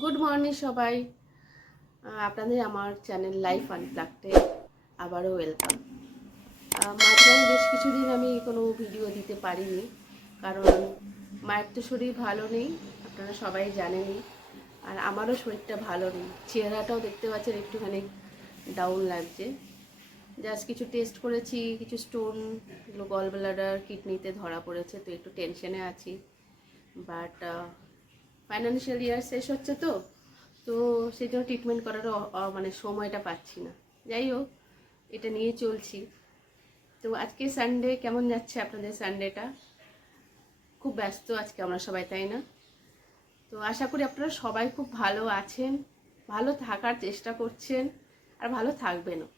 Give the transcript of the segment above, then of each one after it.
Good morning সবাই। আপনাদের আমার চ্যানেল লাইফ আনপ্লাগডে আবারও ওয়েলকাম। মাঝখানে বেশ কিছুদিন আমি কোনো ভিডিও দিতে পারিনি, কারণ মায়ের তো শরীর ভালো নেই, আপনারা সবাই জানেনই। আর আমারও শরীরটা ভালো নেই, চেহারাটাও দেখতে পাচ্ছেন একটুখানি ডাউন লাগছে। জাস্ট কিছু টেস্ট করেছি, কিছু স্টোন, গল ব্লাডার, কিডনিতে ধরা পড়েছে, তো একটু টেনশনে আছি। বাট ফাইন্যান্সিয়াল ইয়ার শেষ হচ্ছে, তো তো সেই জন্য ট্রিটমেন্ট করারও মানে সময়টা পাচ্ছি না। যাই হোক, এটা নিয়ে চলছি। তো আজকে সানডে, কেমন যাচ্ছে আপনাদের সানডেটা? খুব ব্যস্ত আজকে আমরা সবাই, তাই না? তো আশা করি আপনারা সবাই খুব ভালো আছেন, ভালো থাকার চেষ্টা করছেন, আর ভালো থাকবেনও।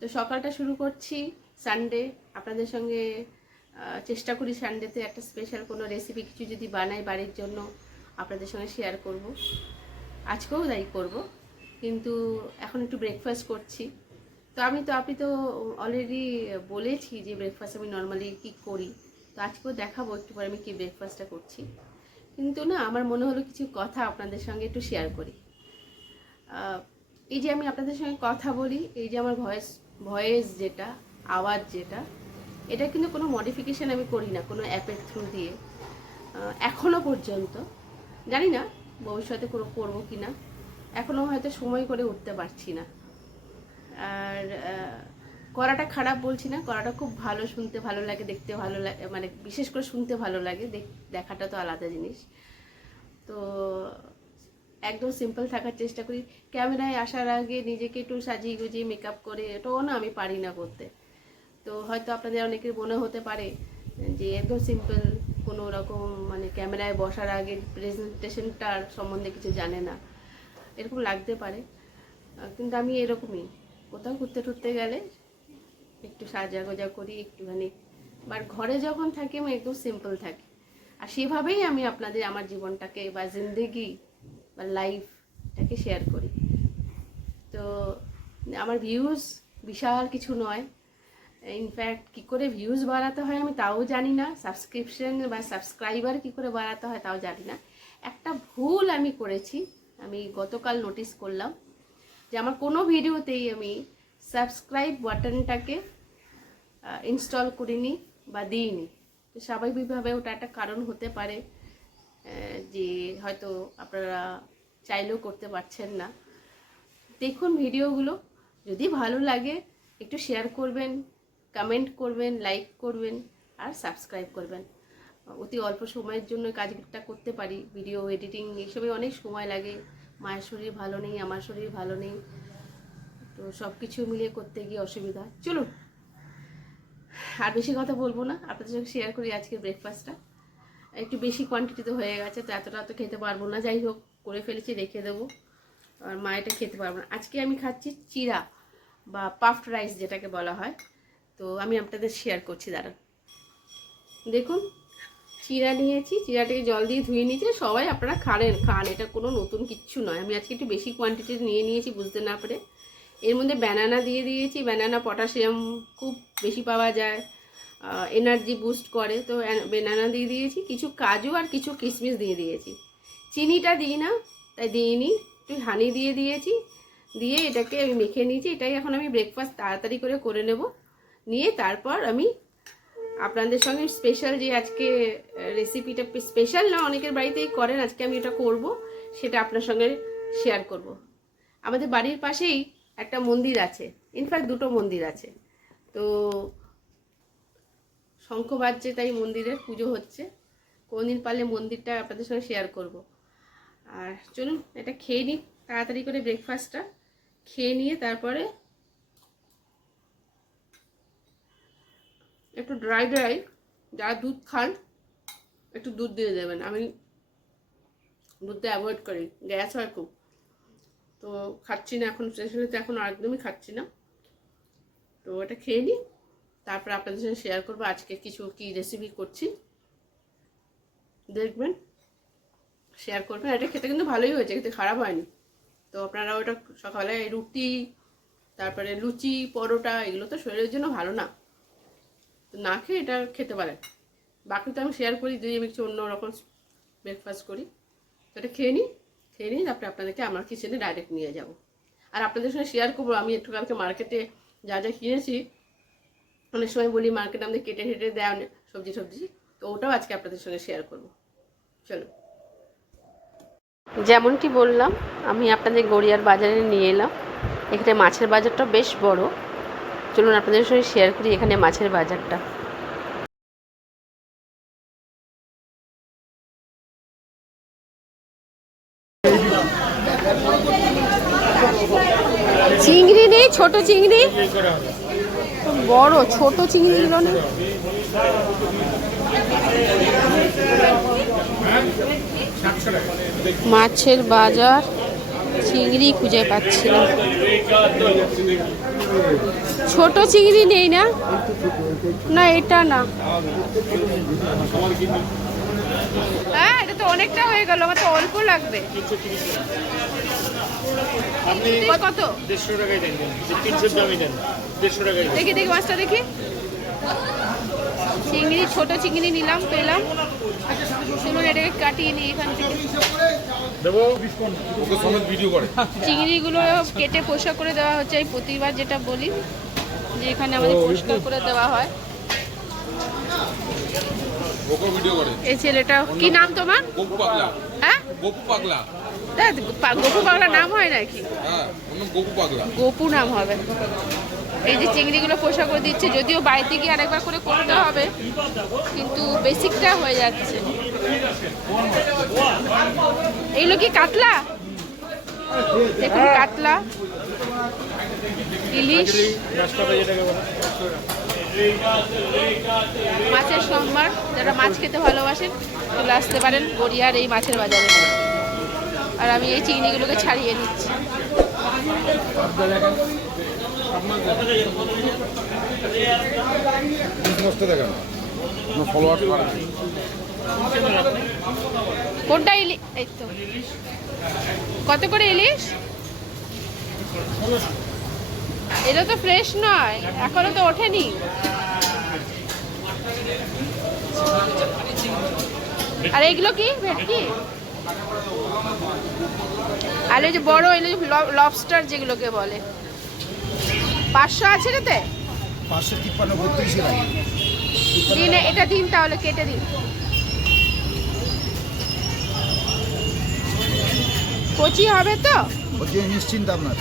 তো সকালটা শুরু করছি সানডে আপনাদের সঙ্গে। চেষ্টা করি সানডেতে একটা স্পেশাল কোনো রেসিপি কিছু যদি বানাই বাড়ির জন্য, আপনাদের সঙ্গে শেয়ার করব। আজকেও তাই করব, কিন্তু এখন একটু ব্রেকফাস্ট করছি। তো আপনি তো অলরেডি বলেছি যে ব্রেকফাস্ট আমি নর্মালি কী করি। তো আজকেও দেখাবো একটু পরে আমি কী ব্রেকফাস্টটা করছি। কিন্তু না, আমার মনে হলো কিছু কথা আপনাদের সঙ্গে একটু শেয়ার করি। এই যে আমি আপনাদের সঙ্গে কথা বলি, এই যে আমার ভয়েস যেটা, আওয়াজ যেটা, এটা কিন্তু কোনো মডিফিকেশান আমি করি না কোনো অ্যাপের থ্রু দিয়ে এখনও পর্যন্ত। জানি না ভবিষ্যতে করবো কি না, এখনও হয়তো সময় করে উঠতে পারছি না। আর করাটা খারাপ বলছি না, করাটা খুব ভালো, শুনতে ভালো লাগে, দেখতে ভালো লাগে, মানে বিশেষ করে শুনতে ভালো লাগে, দেখাটা তো আলাদা জিনিস। তো একদম সিম্পল থাকার চেষ্টা করি। ক্যামেরায় আসার আগে নিজেকে একটু সাজিয়ে গুজিয়ে মেকআপ করে, এটাও না আমি পারি না করতে। তো হয়তো আপনাদের অনেকের মনে হতে পারে যে একদম সিম্পল, কোনো রকম মানে ক্যামেরায় বসার আগে প্রেজেন্টেশনটার সম্বন্ধে কিছু জানে না, এরকম লাগতে পারে। কিন্তু আমি এরকমই, কোথাও ঘুরতে টুরতে গেলে একটু সাজা গোজা করি একটুখানি। বাট ঘরে যখন থাকি আমি একদম সিম্পল থাকি, আর সেভাবেই আমি আপনাদের আমার জীবনটাকে বা জিন্দেগি বা লাইফটাকে শেয়ার করি। তো আমার ভিউজ বিশাল কিছু নয়, ইনফ্যাক্ট কী করে ভিউজ বাড়াতে হয় আমি তাও জানি না, সাবস্ক্রিপশন বা সাবস্ক্রাইবার কী করে বাড়াতে হয় তাও জানি না। একটা ভুল আমি করেছি, আমি গতকাল নোটিস করলাম যে আমার কোনো ভিডিওতেই আমি সাবস্ক্রাইব বাটনটাকে ইনস্টল করিনি বা দিইনি। তো স্বাভাবিকভাবে ওটা একটা কারণ হতে পারে, যে হয়তো আপনারা চাইলেও করতে পারছেন না। দেখুন ভিডিওগুলো, যদি ভালো লাগে একটু শেয়ার করবেন, কমেন্ট করবেন, লাইক করবেন, আর সাবস্ক্রাইব করবেন। অতি অল্প সময়ের জন্য কাজটা করতে পারি, ভিডিও এডিটিং এইসবে অনেক সময় লাগে। মায়ের শরীর ভালো নেই, আমার শরীর ভালো নেই, তো সব কিছু মিলিয়ে করতে গিয়ে অসুবিধা। চলুন আর বেশি কথা বলবো না, আপনাদের সঙ্গে শেয়ার করি আজকের ব্রেকফাস্টটা। একটু বেশি কোয়ান্টিটিতে হয়ে গেছে, তো এতটা তো খেতে পারবো না, যাই হোক করে ফেলেছি, রেখে দেবো। আর মা এটা খেতে পারবো না। আজকে আমি খাচ্ছি চিড়া বা পাফড রাইস যেটাকে বলা হয়। তো আমি আপনাদের শেয়ার করছি, দাঁড়ান। দেখুন, চিড়া নিয়েছি, চিড়াটাকে জল দিয়ে ধুয়ে নিয়েছি। সবাই আপনারা খান, এটা কোনো নতুন কিচ্ছু নয়। আমি আজকে একটু বেশি কোয়ান্টিটি নিয়ে নিয়েছি বুঝতে না পারে। এর মধ্যে ব্যানানা দিয়ে দিয়েছি, ব্যানানা পটাশিয়াম খুব বেশি পাওয়া যায়, এনার্জি বুস্ট করে, তো ব্যানানা দিয়ে দিয়েছি, কিছু কাজু আর কিছু কিশমিশ দিয়ে দিয়েছি। চিনিটা দিই না, তাই দিইনি, একটু হানি দিয়ে দিয়েছি। দিয়ে এটাকে আমি মেখে নিয়েছি। এটাই এখন আমি ব্রেকফাস্ট তাড়াতাড়ি করে নেব, নিয়ে তারপর আমি আপনাদের সঙ্গে স্পেশাল যে আজকে রেসিপিটা, স্পেশাল না, অনেকের বাড়িতেই করেন, আজকে আমি এটা করব, সেটা আপনার সঙ্গে শেয়ার করব। আমাদের বাড়ির পাশেই একটা মন্দির আছে, ইনফ্যাক্ট দুটো মন্দির আছে। তো শঙ্খ বাজছে, তাই মন্দিরের পুজো হচ্ছে। কোনদিন পারলে মন্দিরটা আপনাদের সঙ্গে শেয়ার করব। আর চলুন এটা খেয়ে নিই তাড়াতাড়ি করে, ব্রেকফাস্টটা খেয়ে নিয়ে তারপরে একটু ড্রাই যারা দুধ খান একটু দুধ দিয়ে দেবেন। আমি দুধটা অ্যাভয়েড করি, গ্যাস হয় খুব, তো খাচ্ছি না এখন, স্পেশালি তো এখন একদমই খাচ্ছি না। তো এটা খেয়ে নিই, তারপর আপনাদের সঙ্গে শেয়ার করবো আজকে কিছু কি রেসিপি করছি, দেখবেন, শেয়ার করবেন। এটা খেতে কিন্তু ভালোই হয়েছে, খেতে খারাপ হয়নি। তো আপনারা ওটা সকালে রুটি, তারপরে লুচি, পরোটা, এগুলো তো শরীরের জন্য ভালো না, তো না খেয়ে এটা খেতে পারেন। বাকি তো আমি শেয়ার করি, যদি আমি কিছু অন্যরকম ব্রেকফাস্ট করি। তো এটা খেয়ে নিই, খেয়ে নিই, তারপরে আপনাদেরকে আমার কিচেনে ডাইরেক্ট নিয়ে যাব। আর আপনাদের সঙ্গে শেয়ার করবো আমি একটু কালকে মার্কেটে যা যা কিনেছি। অনেক সময় বলি মার্কেটে আমাদের কেটে কেটে দেয় সবজি, তো ওটাও আজকে আপনাদের সঙ্গে শেয়ার করব। চলো, যেমনটি বললাম আমি আপনাদের গড়িয়ার বাজারে নিয়ে এলাম। এখানে মাছের বাজারটা বেশ বড়। চলুন আপনাদের সঙ্গে শেয়ার করি এখানে মাছের বাজারটা। চিংড়ি নেই, ছোট চিংড়ি, বড় ছোট চিংড়িগুলো নেই। মাছের বাজার, চিংড়ি খুঁজে পাচ্ছি না। ছোট চিংড়ি নেই না? না এটা না, হ্যাঁ এটা তো অনেকটা হয়ে গেল, আমার তো অল্প লাগবে। কত? 150 টাকায় দেন, 300 দামই দেন, 150 টাকায়। দেখি দেখি মাছটা দেখি। চিংড়ি, ছোট চিংড়ি নিলাম, পেলাম। চলুন এটাকে কাটিয়ে নিই এখান থেকে। চিংড়িগুলো কেটে পরিষ্কার করে দেওয়া হচ্ছে। আমি প্রতিবার যেটা বলি যে এখানে আমাদের পরিষ্কার করে দেওয়া হয়। এই ছেলেটা কি নাম তোমার? হ্যাঁ গোপু পাগলা। গোপু পাগলা নাম হয় নাকি? গোপু নাম হবে। এই যে চিংড়িগুলো পরিষ্কার করে দিচ্ছে, যদিও বাড়িতে গিয়ে আরেকবার করে করতে হবে, কিন্তু বেসিকটা হয়ে যাচ্ছে। এইগুলো কি কাতলা? দেখুন কাতলা, ইলিশ। মাছের সম্ভার, যারা মাছ খেতে ভালোবাসেন চলে আসতে পারেন গড়িয়ার এই মাছের বাজারে। আর আমি এই চিংড়িগুলোকে ছাড়িয়ে নিচ্ছি। কোনটা ইলিশ? এই তো। কত করে ইলিশ? এটা তো ফ্রেশ নয়, এখনো তো ওঠেনি। আর এগুলো কি ভেটকি? আর এই যে বড় লবস্টার যেগুলোকে বলে, 500 আছে এটাতে? 553 দিন, এটা দিন তাহলে, কেটে দিন। কচি হবে তো? নিশ্চিন্ত আপনার।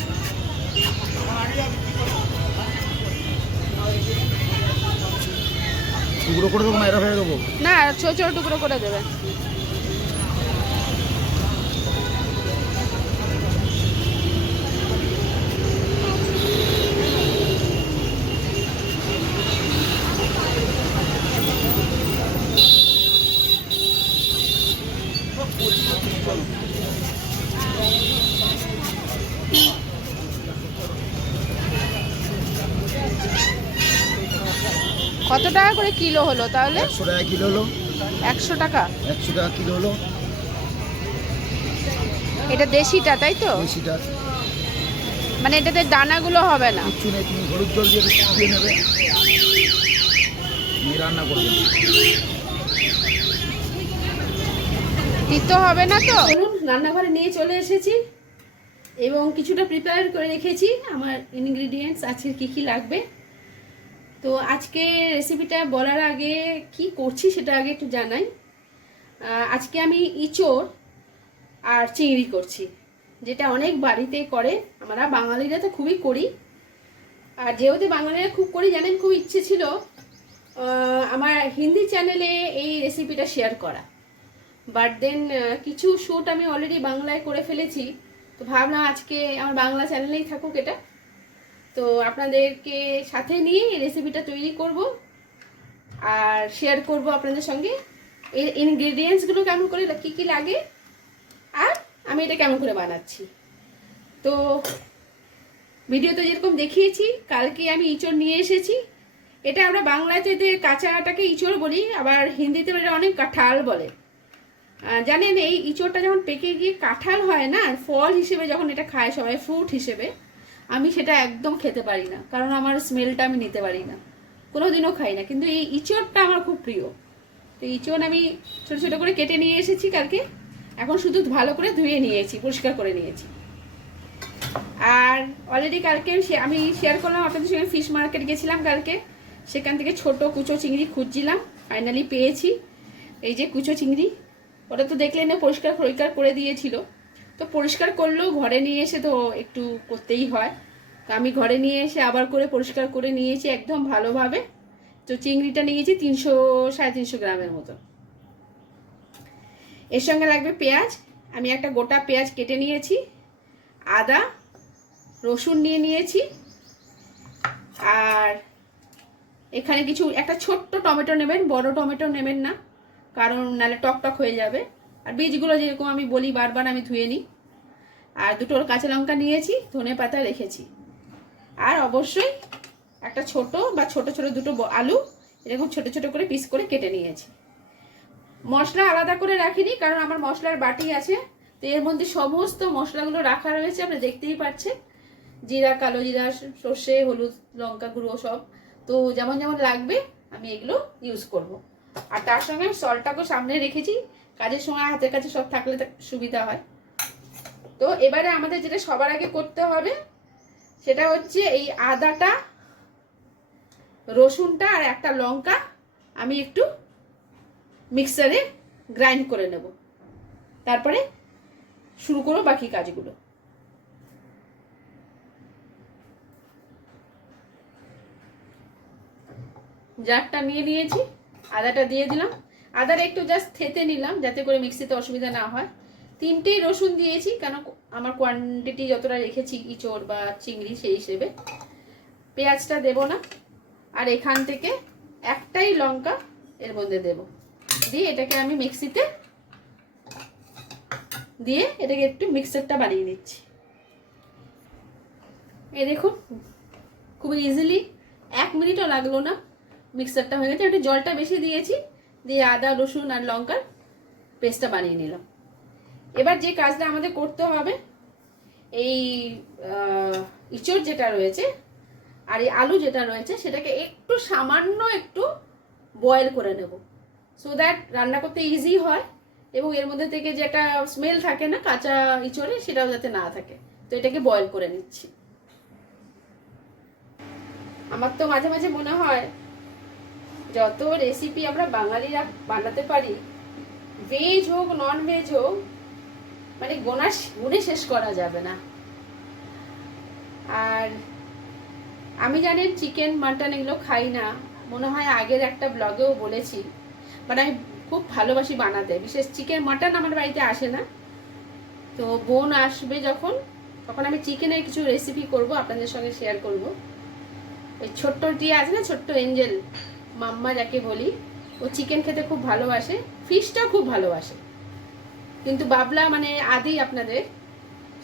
টুকরো করে দেবো না, এরা ফেলে দেবো না, ছোট ছোট টুকরো করে দেবেন। কত টাকা করে কিলো হলো তাহলে? 100 টাকা কিলো হলো। 100 টাকা? 100 টাকা কিলো হলো। এটা দেশিটা তাই তো? দেশিটা, মানে এটাতে দানাগুলো হবে না? কিছু নেই, তুমি হলুদ জল দিয়ে শুকিয়ে নেবে, নিয়ে রান্না করবে। তিতো হবে না তো? চলুন রান্নাঘরে নিয়ে চলে এসেছি এবং কিছুটা প্রিপেয়ার করে রেখেছি আমার ইনগ্রিডিয়েন্টস আছে কি কি লাগবে। তো আজকে রেসিপিটা বলার আগে কি করছি সেটা আগে একটু জানাই। আজকে আমি ইঁচড় আর চিংড়ি করছি, যেটা অনেক বাড়িতে করে, আমরা বাঙালিরা তো খুবই করি। আর যেহেতু বাঙালিরা খুব করি জানেন, খুব ইচ্ছে ছিল আমার হিন্দি চ্যানেলে এই রেসিপিটা শেয়ার করা, বাট দেন কিছু শ্যুট আমি অলরেডি বাংলায় করে ফেলেছি। তো ভাবলাম আজকে আমার বাংলা চ্যানেলেই থাকুক এটা, তো আপনাদেরকে সাথে নিয়ে এই রেসিপিটা তৈরি করব আর শেয়ার করব আপনাদের সঙ্গে। এর ইনগ্রেডিয়েন্টসগুলো কেমন করে, কী কী লাগে, আর আমি এটা কেমন করে বানাচ্ছি। তো ভিডিওতে যেরকম দেখিয়েছি, কালকে আমি ইঁচড় নিয়ে এসেছি। এটা আমরা বাংলাতে কাঁচাটাকে ইঁচড় বলি, আবার হিন্দিতে এটা অনেক কাঁঠাল বলে। জানেন এই ইঁচড়টা যখন পেকে গিয়ে কাঁঠাল হয় না, ফল হিসেবে যখন এটা খায় সবাই, ফ্রুট হিসেবে, আমি সেটা একদম খেতে পারি না, কারণ আমার স্মেলটা আমি নিতে পারি না, কোনোদিনও খাই না। কিন্তু এই ইঁচড়টা আমার খুব প্রিয়। তো ইঁচড় আমি ছোটো ছোটো করে কেটে নিয়ে এসেছি কালকে। এখন শুধু ভালো করে ধুয়ে নিয়েছি, পরিষ্কার করে নিয়েছি। আর অলরেডি কালকে আমি শেয়ার করলাম আপনাদের সঙ্গে, ফিশ মার্কেট গেছিলাম কালকে, সেখান থেকে ছোট কুচো চিংড়ি খুঁজছিলাম, ফাইনালি পেয়েছি। এই যে কুচো চিংড়ি, ওটা তো দেখলেন না পরিষ্কার করে দিয়েছিল। তো পরিষ্কার করলেও ঘরে নিয়ে এসে তো একটু করতেই হয়, তো আমি ঘরে নিয়ে এসে আবার করে পরিষ্কার করে নিয়েছি একদম ভালোভাবে। তো চিংড়িটা নিয়েছি 300-350 গ্রামের মতো। এর সঙ্গে লাগবে পেঁয়াজ, আমি একটা গোটা পেঁয়াজ কেটে নিয়েছি, আদা রসুন নিয়ে নিয়েছি, আর এখানে একটা ছোট্ট টমেটো নেবেন, বড় টমেটো নেবেন না, কারণ নাহলে টক টক হয়ে যাবে। আর বীজগুলো যেরকম আমি বলি বারবার, আমি ধুয়ে নিই। আর দুটো কাঁচা লঙ্কা নিয়েছি, ধনে পাতা রেখেছি। আর অবশ্যই একটা ছোট বা ছোট ছোট দুটো আলু এরকম ছোট ছোট করে পিস করে কেটে নিয়েছি। মশলা আলাদা করে রাখিনি, কারণ আমার মশলার বাটি আছে, তো এর মধ্যে সমস্ত মশলাগুলো রাখা রয়েছে, আপনি দেখতেই পাচ্ছেন। জিরা, কালো জিরা, সর্ষে, হলুদ, লঙ্কা গুঁড়ো সব, তো যেমন যেমন লাগবে আমি এগুলো ইউজ করব। আর তার সঙ্গে সল্টটাকেও সামনে রেখেছি, কাজের সময় হাতের কাছে সব থাকলে সুবিধা হয়। তো এবারে আমাদের যেটা সবার আগে করতে হবে সেটা হচ্ছে এই আদাটা, রসুনটা আর একটা লঙ্কা আমি একটু মিক্সারে গ্রাইন্ড করে নেব, তারপরে শুরু করব বাকি কাজগুলো। জারটা নিয়ে নিয়েছি, আদাটা দিয়ে দিলাম, আদাটা একটু জাস্ট থেতে নিলাম যাতে করে মিক্সিতে অসুবিধা না হয়। 3টেই রসুন দিয়েছি, কেন আমার কোয়ান্টিটি যতটা রেখেছি ইঁচড় বা চিংড়ি সেই হিসেবে। পেঁয়াজটা দেব না, আর এখান থেকে একটাই লঙ্কা এর মধ্যে দেব, দিয়ে এটাকে আমি মিক্সিতে দিয়ে এটাকে একটু মিক্সারটা বানিয়ে নিচ্ছি। এই দেখুন খুব ইজিলি 1 মিনিটও লাগলো না, মিক্সারটা হয়ে গেছে। একটু জলটা বেশি দিয়েছি, দিয়ে আদা রসুন আর লঙ্কার পেস্টটা বানিয়ে নিলাম। এবার যে কাজটা আমাদের করতে হবে, এই ইঁচড় যেটা রয়েছে আর এই আলু যেটা রয়েছে সেটাকে একটু সামান্য একটু বয়েল করে নেব, সো দ্যাট রান্না করতে ইজি হয়, এবং এর মধ্যে থেকে যেটা স্মেল থাকে না কাঁচা ইঁচড়ে সেটাও যাতে না থাকে। তো এটাকে বয়েল করে নিচ্ছি। আমার তো মাঝে মাঝে মনে হয় যত রেসিপি আমরা বাঙালিরা বানাতে পারি, ভেজ হোক নন ভেজ হোক, মানে গুণে শেষ করা যাবে না। আর আমি জানি চিকেন মাটন এগুলো খাই না, মনে হয় আগের একটা ব্লগেও বলেছি, বাট আমি খুব ভালোবাসি বানাতে। বিশেষ চিকেন মাটন আমার বাড়িতে আসে না, তো বোন আসবে যখন, তখন আমি চিকেনের কিছু রেসিপি করব, আপনাদের সঙ্গে শেয়ার করব। ওই ছোট্টটি আছে না, ছোট্ট এঞ্জেল মাম্মা যাকে বলি, ও চিকেন খেতে খুব ভালোবাসে, ফিশটাও খুব ভালোবাসে। কিন্তু বাবলা মানে আদি আপনাদের,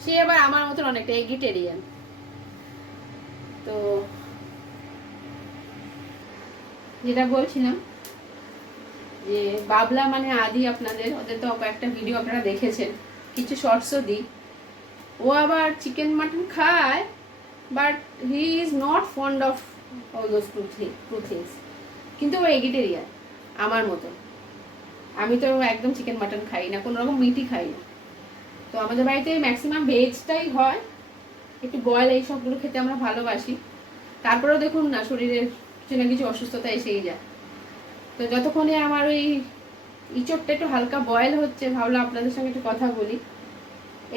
সে আবার আমার মতন অনেকটা এগিটেরিয়ান। তো যেটা বলছিলাম যে বাবলা মানে আদি আপনাদের, ওদের তো একটা ভিডিও আপনারা দেখেছেন, কিছু শর্টসও দিই। ও আবার চিকেন মাটন খায়, but he is not fond of all those two things. কিন্তু ও এগিটেরিয়ান আমার মতো। আমি তো একদম চিকেন মাটন খাই না, কোনো রকম মিটই খাই না। তো আমাদের বাড়িতে ম্যাক্সিমাম ভেজটাই হয়, একটু বয়েল এই সবগুলো খেতে আমরা ভালোবাসি। তারপরেও দেখুন না, শরীরের কিছু না কিছু অসুস্থতা এসেই যায়। তো যতক্ষণে আমার ওই ইঁচড়টা একটু হালকা বয়েল হচ্ছে, ভাবলাম আপনাদের সঙ্গে একটু কথা বলি।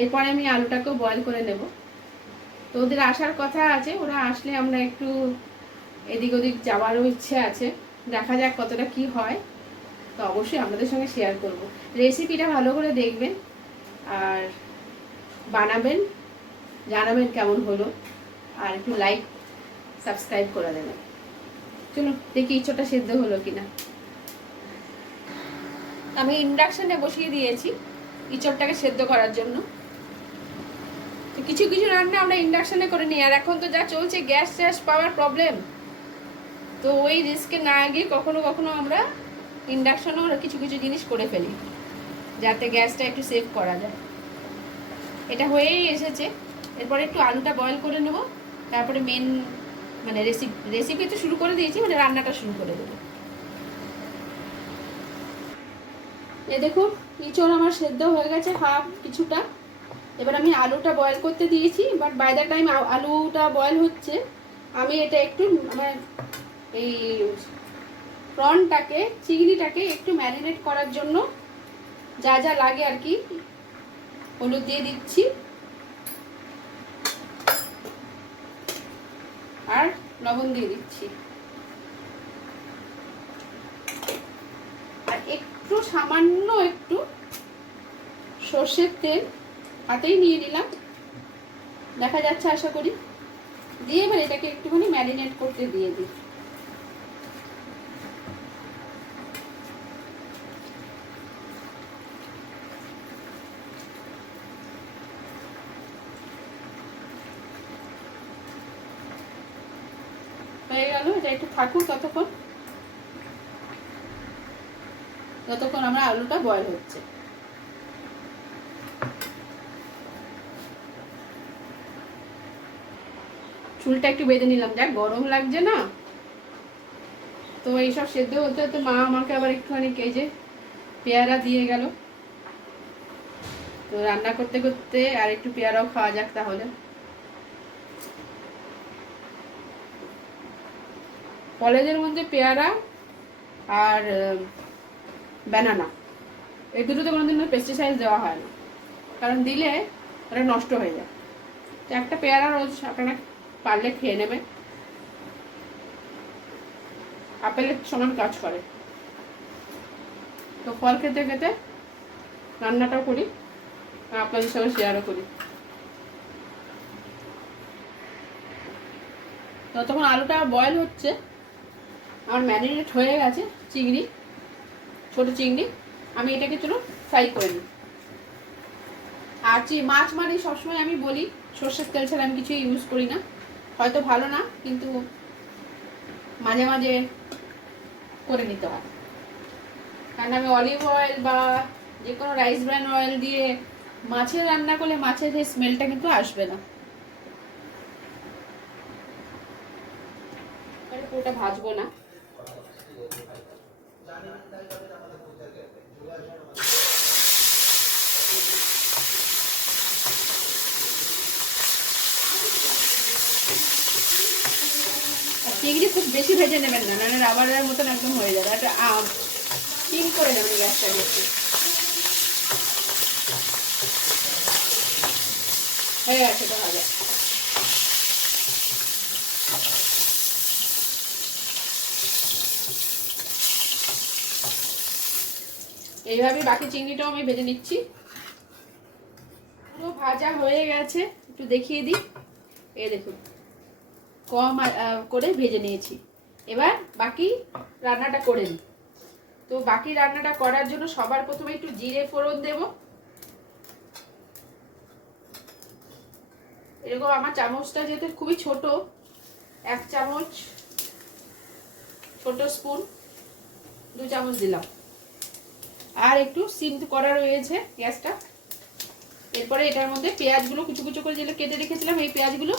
এরপরে আমি আলুটাকেও বয়েল করে নেব। তো ওদের আসার কথা আছে, ওরা আসলে আমরা একটু এদিক ওদিক যাওয়ারও ইচ্ছে আছে, দেখা যাক কতটা কি হয়। তো অবশ্যই আপনাদের সঙ্গে শেয়ার করব। রেসিপিটা ভালো করে দেখবেন আর বানাবেন, জানাবেন কেমন হলো, আর একটু লাইক সাবস্ক্রাইব করে দেবেন। চলুন দেখি ইঁচড়টা সেদ্ধ হলো কিনা। আমি ইন্ডাকশনে বসিয়ে দিয়েছি ইঁচড়টাকে সেদ্ধ করার জন্য। তো কিছু কিছু রান্না আমরা ইন্ডাকশনে করে নিই, আর এখন তো যা চলছে গ্যাস পাওয়ার প্রবলেম, তো ওই রিস্কে না গিয়ে কখনো কখনো আমরা ইন্ডাকশনেও কিছু কিছু জিনিস করে ফেলি যাতে গ্যাসটা একটু সেভ করা যায়। এটা হয়েই এসেছে, এরপরে একটু আলুটা বয়েল করে নেব, তারপরে মেন মানে রেসিপি তো শুরু করে দিয়েছি, মানে রান্নাটা শুরু করে দেবো। এ দেখুন ইঁচড় আমার সেদ্ধ হয়ে গেছে হাফ কিছুটা। এবার আমি আলুটা বয়েল করতে দিয়েছি, বাট বাই দ্য টাইম আলুটা বয়েল হচ্ছে আমি এটা একটু মানে এই প্রনটাকে চিংড়িটাকে একটু ম্যারিনেট করার জন্য যা যা লাগে আর কি হলুদ দিয়ে দিচ্ছি আর লবণ দিয়ে দিচ্ছি, আর একটু সামান্য একটু সর্ষের তেল হাতেই নিয়ে নিলাম, দেখা যাচ্ছে আশা করি, দিয়ে এবার এটাকে একটুখানি ম্যারিনেট করতে দিয়ে দিই। হয়ে গেল, এটা একটু থাকুক ততক্ষণ আমরা আলুটা বয়েল হচ্ছে। চুলটা একটু বেঁধে নিলাম, যা গরম লাগছে না, তো এইসব সেদ্ধ হতে হতে মা আমাকে আবার একটুখানি কেজে পেয়ারা দিয়ে গেল, তো রান্না করতে করতে আর একটু পেয়ারাও খাওয়া যাক তাহলে। কলেজের মধ্যে পেয়ারা আর ব্যানানা এই দুটোতে কোনোদিন পেস্টিসাইড দেওয়া হয় না, কারণ দিলে ওটা নষ্ট হয়ে যায়। তো একটা পেয়ারা রোজ আপনারা পারলে খেয়ে নেবে, আপেলের সমান কাজ করে। তো ফল খেতে খেতে রান্নাটাও করি আর আপনাদের সঙ্গে শেয়ারও করি। ততক্ষণ আলুটা বয়েল হচ্ছে, আমার ম্যারিনেট হয়ে গেছে চিংড়ি, ছোট চিংড়ি, আমি এটাকে চলো ফ্রাই করে নিই। আর মাছ মানে সবসময় আমি বলি সর্ষের তেল ছাড়া আমি কিছু ইউজ করি না, হয়তো ভালো না কিন্তু মাঝে মাঝে করে নিতে হয়, কারণ আমি অলিভ অয়েল বা যে কোনো রাইস ব্র্যান অয়েল দিয়ে মাছের রান্না করলে মাছের যে স্মেলটা কিন্তু আসবে না। পুরোটা ভাজবো না, চিংড়ি খুব বেশি ভেজে নেবেন না, নাহলে রাবারের মতন একদম হয়ে যাবে। একটা চিন করে নেবেন গ্যাসটা বেশি হয়ে গেছে তো ভাজা। এইভাবে বাকি চিংড়িটাও আমি ভেজে নিচ্ছি। পুরো ভাজা হয়ে গেছে, একটু দেখিয়ে দিই, এই দেখুন কম করে ভেজে নিয়েছি। এবার বাকি রান্নাটা করে নিই। তো বাকি রান্নাটা করার জন্য সবার প্রথমে একটু জিরে ফোড়ন দেব, এরকম আমার চামচটা যেহেতু খুবই ছোট, 1 চামচ ছোট স্পুন 2 চামচ দিলাম, আর একটু সিম করা রয়েছে গ্যাসটা। এরপরে এটার মধ্যে পেঁয়াজগুলো কুচু কুচু করে যেগুলো কেটে রেখেছিলাম এই পেঁয়াজগুলো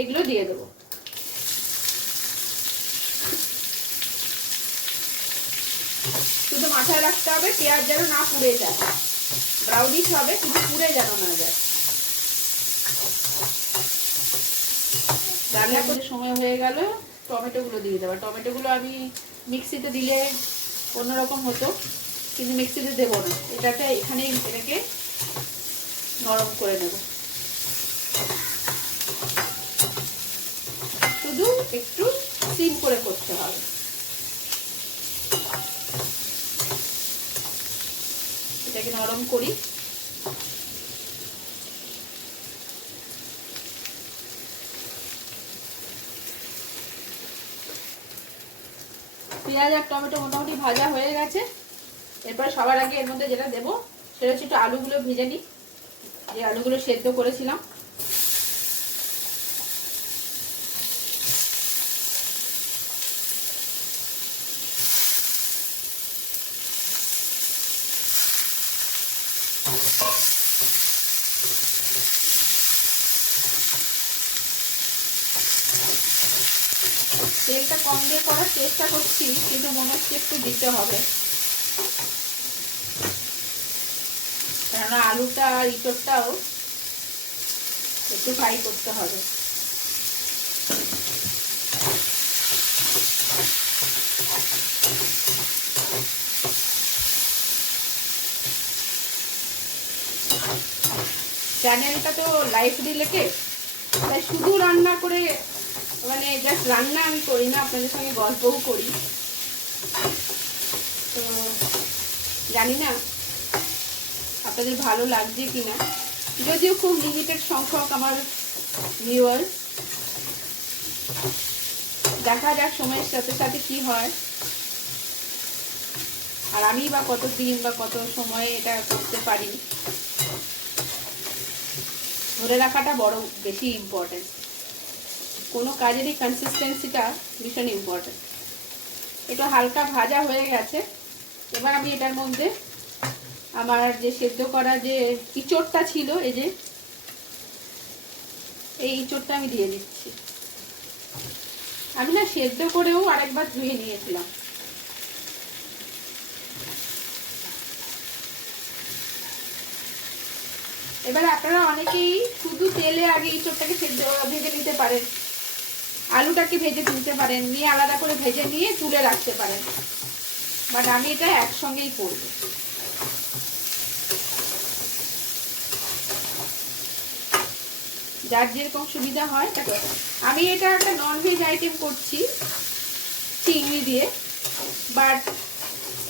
এগুলো দিয়ে দেবো। শুধু মাথায় রাখতে হবে পেঁয়াজ যেন না পুড়ে যায়, ব্রাউনিশ হবে কিন্তু পুড়ে যেন না যায়। রান্না করে সময় হয়ে গেল, টমেটোগুলো দিয়ে দেবো। টমেটোগুলো আমি মিক্সিতে দিলে অন্যরকম হতো, কিন্তু মিক্সিতে দেবো না, এখানেই এটাকে নরম করে নেব। শুধু একটু সিম করে করতে হবে। এটাকে নরম করি। পেঁয়াজ আর টমেটো মোটামুটি ভাজা হয়ে গেছে। এরপর সবার আগে এর মধ্যে যেটা দেবো সেটা হচ্ছে একটু আলুগুলো ভেজে নিই, যে আলুগুলো সেদ্ধ করেছিলাম। তেলটা কম দিয়ে করার চেষ্টা করছি, কিন্তু মনে হচ্ছে একটু দিতে হবে। কেননা আলুটা আর ইঁচড়টাও একটু ফ্রাই করতে হবে। চ্যানেলটা তো লাইফ রিলেটেড, তাই শুধু রান্না করে মানে জাস্ট রান্না আমি করি না, আপনাদের সঙ্গে গল্পও করি। তো জানি না আপনাদের ভালো লাগছে কিনা, যদিও খুব লিমিটেড সংখ্যক আমার ভিউয়ার্স, দেখা যাক সময়ের সাথে সাথে কি হয়। আর আমি বা কত দিন বা কত সময় এটা করতে পারি ধরে রাখাটা বড় বেশি ইম্পর্টেন্ট। কোনো কাজেরই কনসিস্টেন্সিটা ভীষণ ইম্পর্টেন্ট। একটু হালকা ভাজা হয়ে গেছে, এবার আমি এটার মধ্যে আমার যে সেদ্ধ করা যে ইঁচড়টা ছিল, এই যে এই ইঁচড়টা আমি দিয়ে দিচ্ছি। আমি না সেদ্ধ করেও আরেকবার ধুয়ে নিয়েছিলাম। এবার আপনারা অনেকেই শুধু তেলে আগে ইঁচড়টাকে সেদ্ধ ভেজে নিতে পারেন, আলুটাকে ভেজে তুলতে পারেন, নিয়ে আলাদা করে ভেজে নিয়ে তুলে রাখতে পারেন, বাট আমি এটা একসঙ্গেই করব। যার যেরকম সুবিধা হয় তাকে। আমি এটা একটা ননভেজ আইটেম করছি চিংড়ি দিয়ে, বাট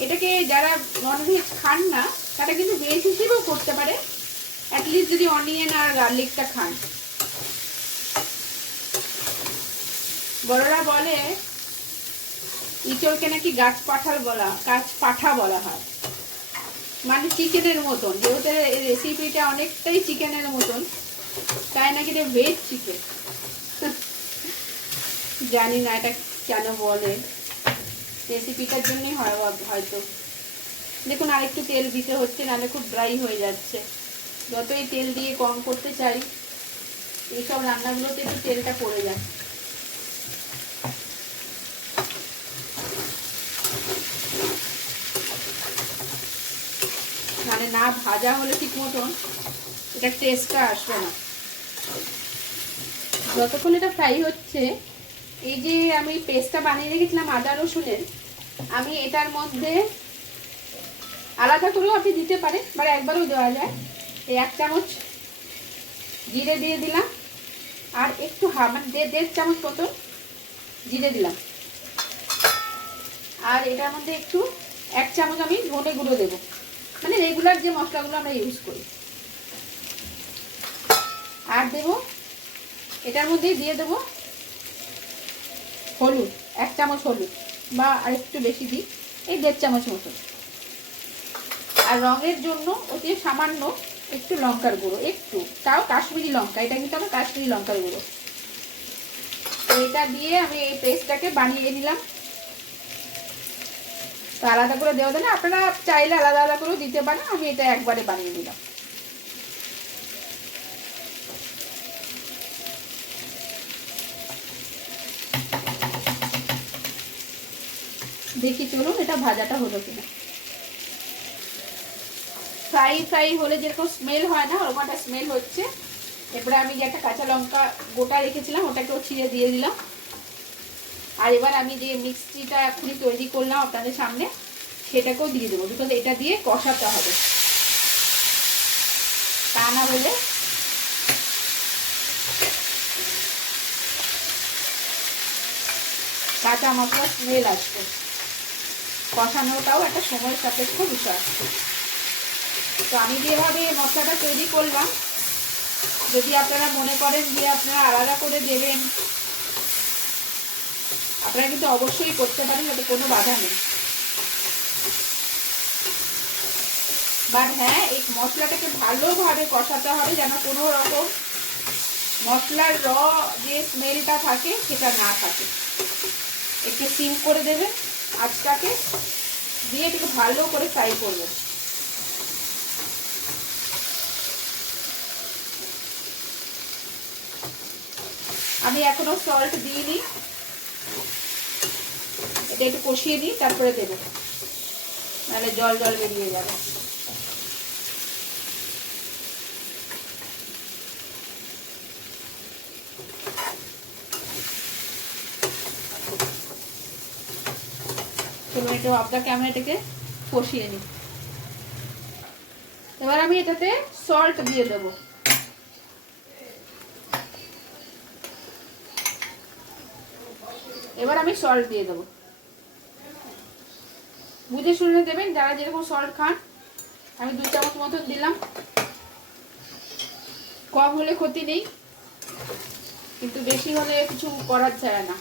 এটাকে যারা ননভেজ খান না তারা কিন্তু ভেজ হিসেবেও করতে পারে, অ্যাটলিস্ট যদি অনিয়ন আর গার্লিকটা খান। বড়রা বলে ইঁচড়কে নাকি গাছ পাঠা বলা হয়, মানে চিকেনের মতন। যেহেতু এই রেসিপিটা অনেকটাই চিকেনের মতন, তাই নাকি এটা ভেজ চিকেন। জানি না এটা কেন বলে, রেসিপিটার জন্যই হয় হয়তো। দেখুন আরেকটু তেল দিতে হচ্ছে, নাহলে খুব ড্রাই হয়ে যাচ্ছে। যতই তেল দিয়ে কম করতে চাই, এইসব রান্নাগুলোতে একটু তেলটা পড়ে যায়। মানে না ভাজা হলে ঠিক মতন এটা টেস্টটা আসবে না। যতক্ষণ এটা ফ্রাই হচ্ছে, এই যে আমি পেস্টটা বানিয়ে রেখেছিলাম আদা রসুনের, আমি এটার মধ্যে আলাদা করেও আপনি দিতে পারেন, বা একবারও দেওয়া যায়। এই 1 চামচ জিরে দিয়ে দিলাম, আর একটু মানে 1.5 চামচ মতো জিরে দিলাম, আর এটার মধ্যে একটু 1 চামচ আমি ধনে গুঁড়ো দেবো, মানে রেগুলার যে মশলাগুলো আমরা ইউজ করি। আর দেবো এটার মধ্যে দিয়ে দেবো হলুদ, 1 চামচ হলুদ, বা আর একটু বেশি দিই, এই 1.5 চামচ মতো। আর রঙের জন্য অতি সামান্য একটু লঙ্কার গুঁড়ো, একটু, তাও কাশ্মীরি লঙ্কা, এটা কিন্তু আমার কাশ্মীরি লঙ্কার গুঁড়ো। তো এটা দিয়ে আমি এই পেস্টটাকে বানিয়ে নিলাম। তো আলাদা করে দেওয়া যায় না, আপনারা চাইলে আলাদা আলাদা করেও দিতে পারেন, আমি এটা একবারে বানিয়ে নিলাম। দেখি চলুন এটা ভাজাটা হলো কিনা। ফ্রাই হলে যেরকম স্মেল হয় না, ওরকম একটা স্মেল হচ্ছে। এরপরে আমি যে একটা কাঁচা লঙ্কা গোটা রেখেছিলাম ওটাকেও ছিঁড়ে দিয়ে দিলাম। আর এবার আমি যে মিক্সিটা এখনই তৈরি করলাম আপনাদের সামনে, সেটাকেও দিয়ে দেবো, বিকজ এটা দিয়ে কষাতে হবে, তা না হলে কাঁচা মশলা স্মেল আসবে। কষানোটাও একটা সময় সাপেক্ষ বিষয়। তো আমি যেভাবে মশলাটা তৈরি করলাম, যদি আপনারা মনে করেন যে আপনারা আলাদা করে দেবেন, আপনারা কিন্তু অবশ্যই করতে পারেন, যাতে কোনো বাধা নেই। বাট হ্যাঁ, এই মশলাটাকে ভালোভাবে কষাতে হবে, যেন কোনো রকম মশলার যে স্মেলটা থাকে সেটা না থাকে। একটু সিম করে দেবেন আঁচটাকে, দিয়ে এটাকে ভালো করে ফ্রাই করবেন। আমি এখনো সল্ট দিইনি, এটা একটু কষিয়ে নিই, তারপরে দেবো, নাহলে জল বেরিয়ে যাবে। একটু অফ দ্য ক্যামেরাটাকে কষিয়ে নিই। এবার আমি এটাতে সল্ট দিয়ে দেবো। এবার আমি সল্ট দিয়ে দেবো, বুঝে শুনে দেবেন যারা যেরকম সল্ট খান। আমি 2 চামচ মতন দিলাম, কম হলে ক্ষতি নেই, কিন্তু বেশি হলে কিছু করার যায় না।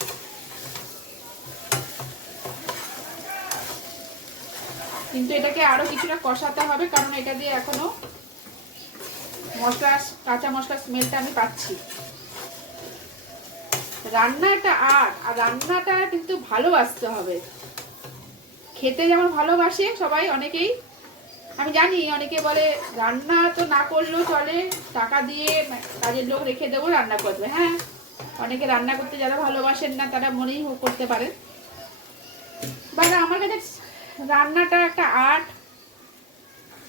কিন্তু এটাকে আরো কিছুটা কষাতে হবে, কারণ এটা দিয়ে এখনো মশলা, কাঁচা মশলা স্মেলটা আমি পাচ্ছি। রান্নাটা আর রান্নাটা কিন্তু ভালোবাসতে হবে। খেতে যেমন ভালোবাসে সবাই, অনেকেই, আমি জানি অনেকে বলে রান্না তো না করলেও চলে, টাকা দিয়ে কাজের লোক রেখে দেবো রান্না করবে। হ্যাঁ, অনেকে রান্না করতে যারা ভালোবাসেন না তারা মনেই করতে পারেন, বাট আমার কাছে রান্নাটা একটা আর্ট।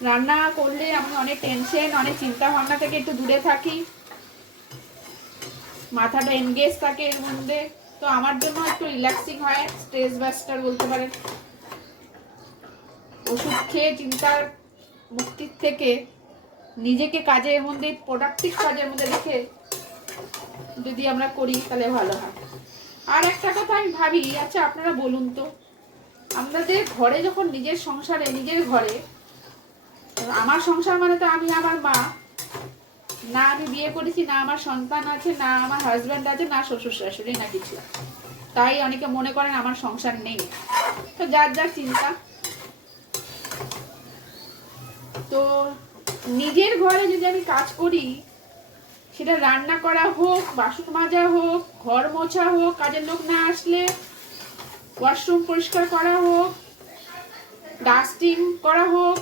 রান্না করলে আমি অনেক টেনশন, অনেক চিন্তা ভাবনা থেকে একটু দূরে থাকি, মাথাটা এনগেজ থাকে এর মধ্যে। তো আমার জন্য একটু রিল্যাক্সিং হয়, স্ট্রেস বাস্টার বলতে পারেন। ওষুধ খেয়ে চিন্তার মুক্তির থেকে নিজেকে কাজের মধ্যে, প্রোডাক্টিভ কাজের মধ্যে রেখে যদি আমরা করি তাহলে ভালো হয়। আর একটা কথা আমি ভাবি, আচ্ছা আপনারা বলুন তো, আমাদের ঘরে যখন নিজের সংসারে, নিজের ঘরে, আমার সংসার মানে তো আমি, আমার মা, না আমি বিয়ে করেছি, না আমার সন্তান আছে, না আমার হাজব্যান্ড আছে, না শ্বশুর শাশুড়ি, না কিছু। তাই অনেকে মনে করেন আমার সংসার নেই। তো যার যার চিন্তা। তো নিজের ঘরে যদি আমি কাজ করি, সেটা রান্না করা হোক, বাসন মাজা হোক, ঘর মোছা হোক, কাজের লোক না আসলে ওয়াশরুম পরিষ্কার করা হোক, ডাস্টিং করা হোক,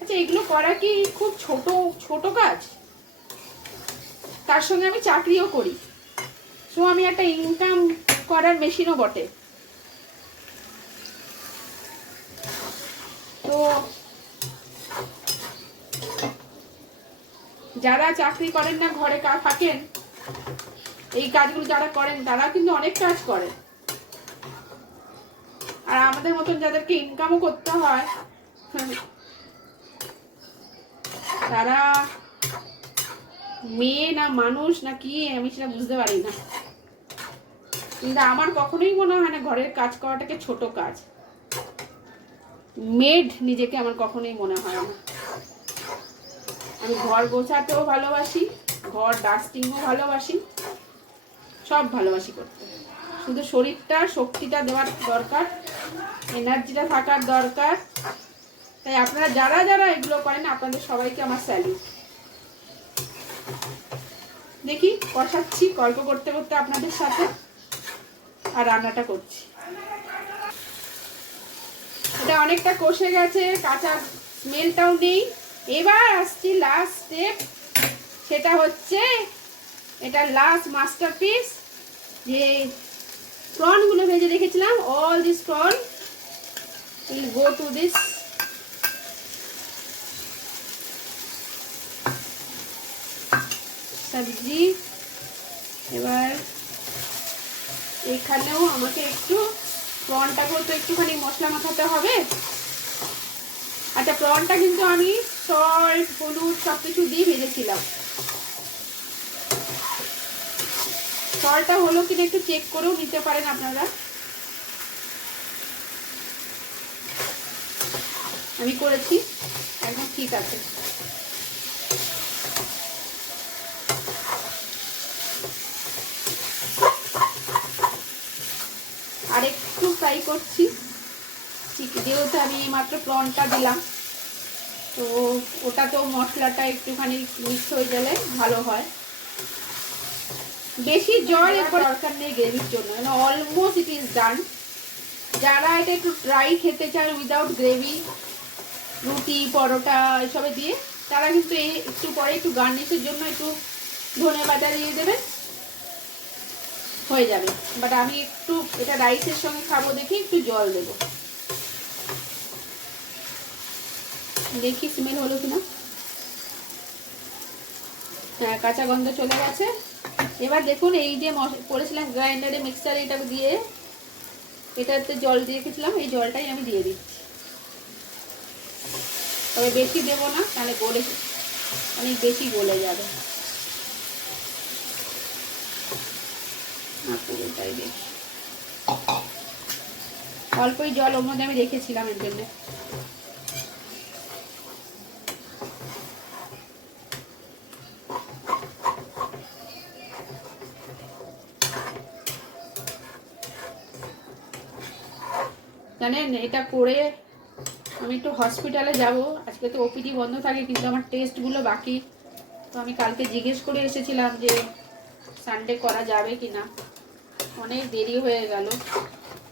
আচ্ছা এগুলো করা কি খুব ছোট কাজ? তার সঙ্গে আমি চাকরিও করি, সো আমি একটা ইনকাম করার মেশিনও বটে। তো যারা চাকরি করেন না, ঘরে থাকেন, এই কাজগুলো যারা করেন তারা কিন্তু অনেক কাজ করেন। আর আমাদের মতন যাদেরকে ইনকামও করতে হয়, তারা মেয়ে না মানুষ না কি আমি সেটা বুঝতে পারি না। কিন্তু আমার কখনোই মনে হয় না ঘরের কাজ করাটাকে ছোট কাজ। মেড নিজেকে আমার কখনোই মনে হয় না। আমি ঘর গোছাতেও ভালোবাসি, ঘর ডাস্টিংও ভালোবাসি, সব ভালোবাসি করতে। শুধু শরীরটা, শক্তিটা দেওয়ার দরকার, এনার্জিটা থাকার দরকার। তাই আপনারা যারা যারা এগুলো করেন, আপনাদের সবাইকে আমার স্যালুট। দেখি কষাচ্ছি গল্প করতে করতে আপনাদের সাথে, আর রান্নাটা করছি। এটা অনেকটা কষে গেছে, কাঁচা স্মেলটাও নেই। এবার আসছি লাস্ট স্টেপ, সেটা হচ্ছে এটা লাস্ট মাস্টারপিস, যে প্রনগুলো ভেজে রেখেছিলাম। All this prawn will go to this সবজি। এবার এখানেও আমাকে একটু প্রনটাকেও তো একটুখানি মশলা মাখাতে হবে। আচ্ছা, প্রনটা কিন্তু আমি সল্ট, হলুদ সব কিছু দিয়ে ভেজেছিলাম। সল্টটা হলো কিনা একটু চেক করেও নিতে পারেন আপনারা। আমি করেছি, একদম ঠিক আছে। আর একটু ফ্রাই করছি, যেহেতু আমি মাত্র প্রনটা দিলাম, তো ওটাতেও মশলাটা একটুখানি মিক্স হয়ে গেলে ভালো হয়। বেশি জল এরপর দরকার নেই গ্রেভির জন্য, অলমোস্ট ইট ইজ ডান। যারা এটা একটু ড্রাই খেতে চায় উইদাউট গ্রেভি, রুটি পরোটা এসবে দিয়ে, তারা কিন্তু এই একটু পরে একটু গার্নিশের জন্য একটু ধনে পাতা দিয়ে দেবেন, হয়ে যাবে। বাট আমি একটু এটা রাইসের সঙ্গে খাবো দেখি একটু জল দেবো। দেখি স্মেল হলো কিনা। হ্যাঁ, কাঁচা গন্ধ চলে গেছে। এবার দেখুন, এই যে করেছিলাম গ্রাইন্ডারে, মিক্সারে, এটা দিয়ে এটাতে জল দিয়ে রেখেছিলাম, এই জলটাই আমি দিয়ে দিচ্ছি। তবে বেশি দেবো না, তাহলে গলে অনেক বেশি গলে যাবে। পুরোটাই বেশি, অল্পই জল ওর মধ্যে আমি রেখেছিলাম এর জন্য। জানেন এটা করে আমি একটু হসপিটালে যাব। আজকে তো ওপিডি বন্ধ থাকে, কিন্তু আমার টেস্টগুলো বাকি। তো আমি কালকে জিজ্ঞেস করে এসেছিলাম যে সানডে করা যাবে কি না। অনেক দেরি হয়ে গেল,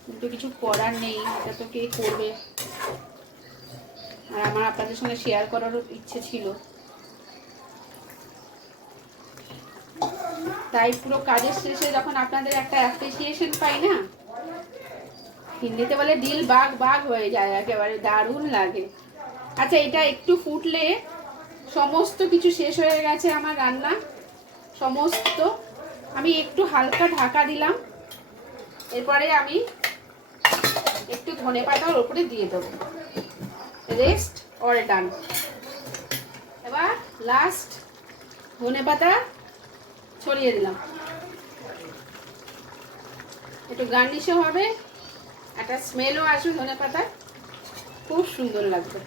কিন্তু কিছু করার নেই, এটা তো কে করবে। আর আমার আপনাদের সঙ্গে শেয়ার করারও ইচ্ছে ছিল, তাই পুরো কাজের শেষে যখন আপনাদের একটা অ্যাপ্রিসিয়েশন পাই না, হিন্দিতে বলে দিল বাগ বাগ হয়ে যায়, একেবারে দারুণ লাগে। আচ্ছা, এটা একটু ফুটলে সমস্ত কিছু শেষ হয়ে গেছে আমার রান্না সমস্ত। আমি একটু হালকা ঢাকা দিলাম, এরপরে আমি একটু ধনেপাতার ওপরে দিয়ে দেবো। Rest all done. এবার লাস্ট ধনেপাতা ছড়িয়ে দিলাম, একটু গার্নিশও হবে, একটা স্মেলও আসবে ধনেপাতার, খুব সুন্দর লাগবে।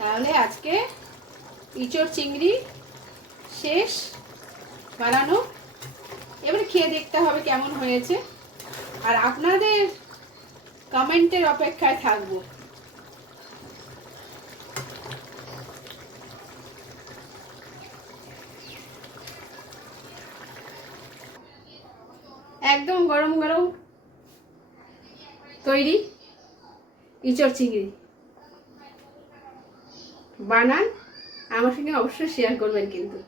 তাহলে আজকে ইঁচড় চিংড়ি শেষ বানানো। এবার খেয়ে দেখতে হবে কেমন হয়েছে, আর আপনাদের কমেন্টের অপেক্ষায় থাকবো। একদম গরম গরম তৈরি ইঁচড় চিংড়ি। বানান, আমার সঙ্গে অবশ্যই শেয়ার করবেন কিন্তু।